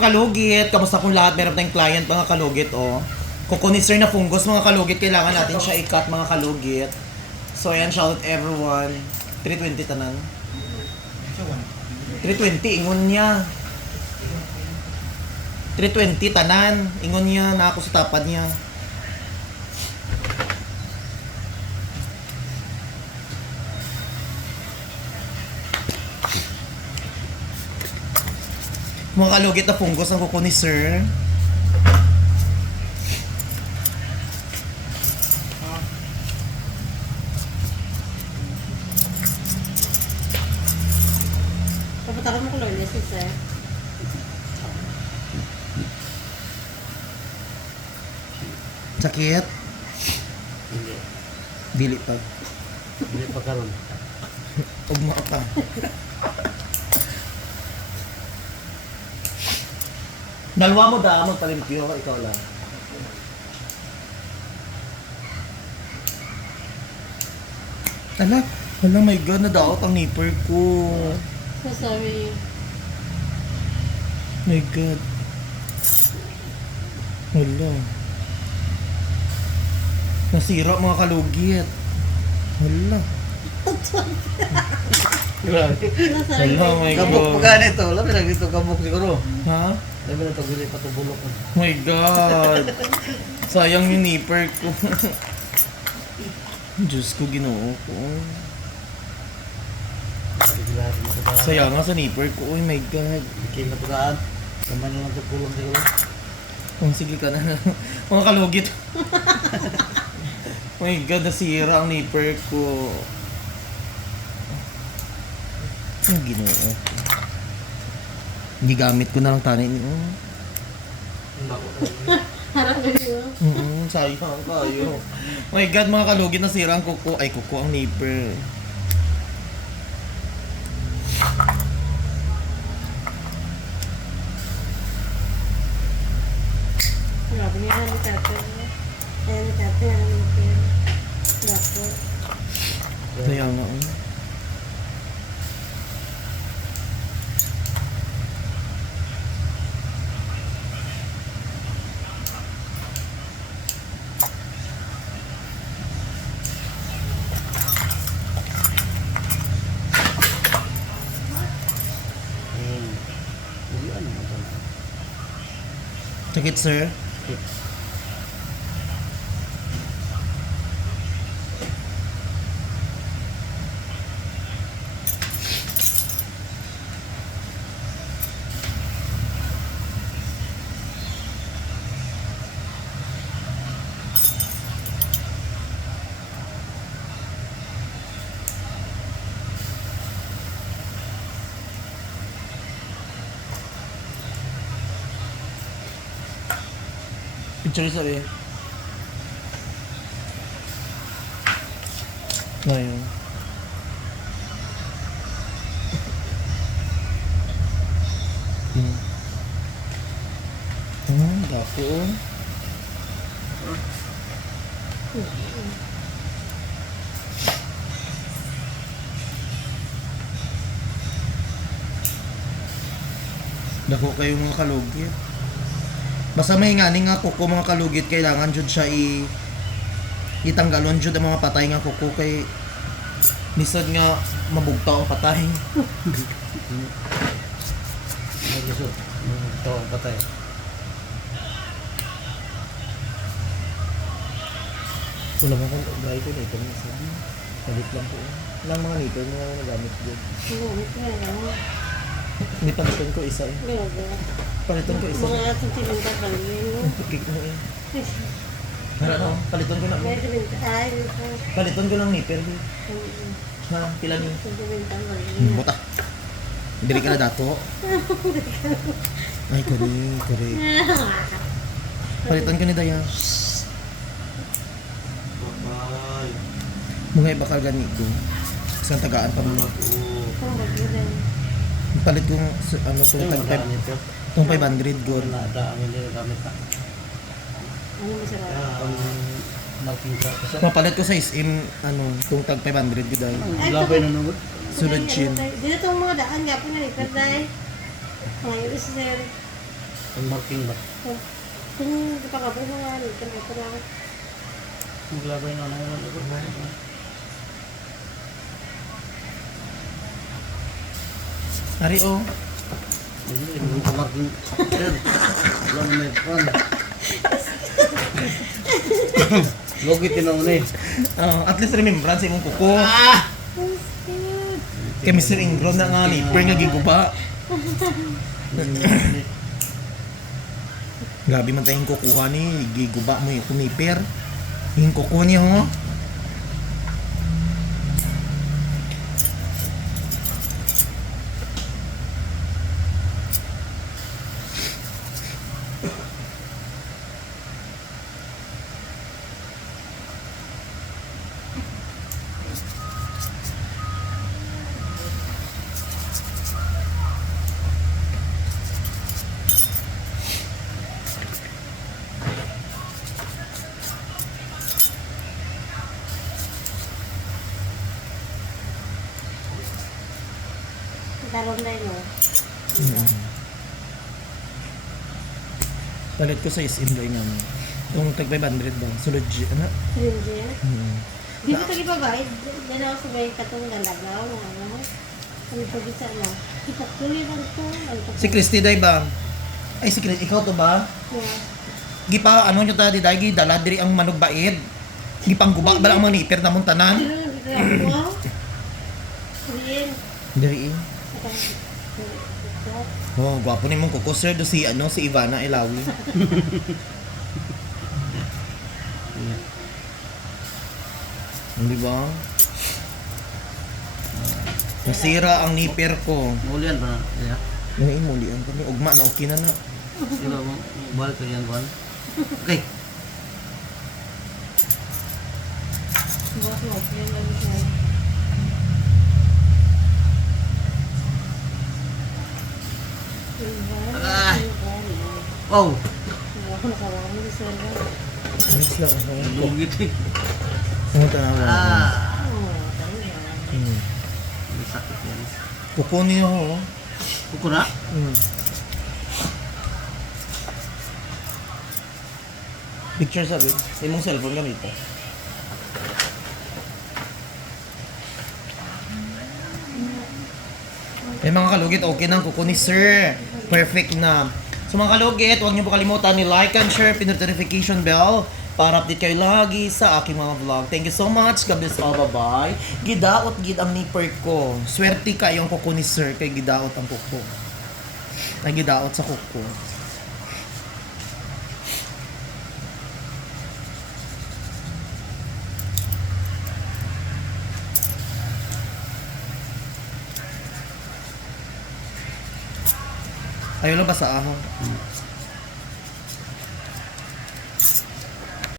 mga kalugit, kamusta kung lahat? Meron tayong client mga kalugit, oh. Kukunisir na fungus mga kalugit, kailangan natin siya i-cut mga kalugit. So ayan, shout out everyone. 320 tanan. 320, ingon niya. 320 tanan, ingon niya na ako sa tapad niya. Mga kalugit na fungus ang kukunisir. Kapatakan mo ko lang, yes, sir. Sakit? Hindi. Dili pa. Hindi pa karon. Ugma pa. Nalwa mo da, magpalimpyo ka, ikaw lang. Ala, my God, nadaot ang nipper ko. So sorry. My God. Wala. Nasira mga kalugit. Wala. Grabe. Nasarang Wala, my Kabuk God. pa ganito. Labi na dito kabuk siguro. Ha? Labi na taguli patubulok. Oh my God. Sayang yung nipper ko. Diyos ko, ginoo ko. Sayang nga sa nipper ko. Oh my God. Bikin na tugaan. Kamay na lang tagpulong siguro. Oh, sige ka na. Mga kalugit. Oh my God, nasira ang nipper ko. Ang ginoo ko. Hindi gamit ko na lang tanay niyo. harap na yun. Sayang kayo. Oh my God, mga kalugit, nasira ang kuko. Ay, kuko ang nipper. Grabe niya ni Tate. Ayan ni Tate, ayan ni Tate. Dapo. Sayang nga. Oh. Hindi ano mo ito. Sakit, sir? Picture sabi. Ngayon. Dako. Dako kayo mga kalugit. Basta may ngani nga kuko mga kalugit, kailangan jud siya itanggalon jud ang mga patay nga kuko kay misad nga mabugtaw ang patay. May gusto. Ito ang patay. Wala mo kung gaya ko nito na sabi. Salit lang po. Lang mga nito na nagamit dyan. Ginamit ko yan. Hindi palitan ko isa eh. Grabe. Palitan ko isa. Mga sentimental pa rin. Kik mo eh. Hala na, palitan ko na. May sentimental. Ay, ito. Palitan ko lang nipper. Ha, pila niyo. Sentimental pa rin. Buta. Diri ka na dato. Ay, correct. Palitan ko ni Daya. Mga bakal ganito. Isang tagaan pa mo. Kung mag-ilan. Palit ko ano tong 500 gold. Nada ang hindi gamit na. Ano masarap? Ang marking sa kasi. Mapalit ko sa SM ano tong tag 500 gud ay. Labay na nungod. Sunod chin. Dito itong mga daan nga po na lipat dahil. Ngayon is there. Ang marking ba? Kung kapagabay mo nga, ito lang. Maglabay na naman ako. Ari oh. Hindi, hindi ko marking. Sir, wala na may pan. Logit yun ako na eh. At least remembrance sa imong kuko. Kay Mr. Ingro na nga ni, per nga giguba. Grabe man tayong kukuha ni, giguba mo yung kumiper. Yung kuko niya ho. Dalon na yun. Palit ko sa SM doy nga mo. Yung tag 500 ba? Sulod ano? Rinjin. Hmm. Di ko tagi babayad. Yan ako sabay katong galagaw. Ano? Ano pa bisa na? Ipatuloy lang ko. Si Christy day ba? Ay si Christy, ikaw to ba? Yeah. Gipa ano nyo ta di dagi dala diri ang manog baid. Gipang guba ba ang mga niper namong tanan? Wow. Riyan. Diri. Oh, gwapo ni mong kuko sir do si ano si Ivana Ilawi. Hindi ba? Nasira ang niper ko. Mulian ba na? Yeah. Ngayon muli ang kami ugma na okay na na. Diba mo? Balik ko yan, Juan. Okay. Bukas mo. Yan lang siya. Ah. Oh! Ako nakarami sa server. Next lang ako. Lugit eh. Pumunta na ako. Ah! Hmm. May sakit yan. Kuko niyo ho. Kuko na? Hmm. Picture sabi. Imong cellphone gamit po. Eh mga kalugit, okay na ang kuko ni sir. Perfect na. So mga kalugit, huwag niyo po kalimutan ni like and share, pin-notification bell para update kayo lagi sa aking mga vlog. Thank you so much. God bless all. Bye-bye. Gidaot gid ang nipper ko. Swerte kayo ang kuko ni sir kay gidaot ang kuko. Ay gidaot sa kuko. Ayaw lang ba sa ahon?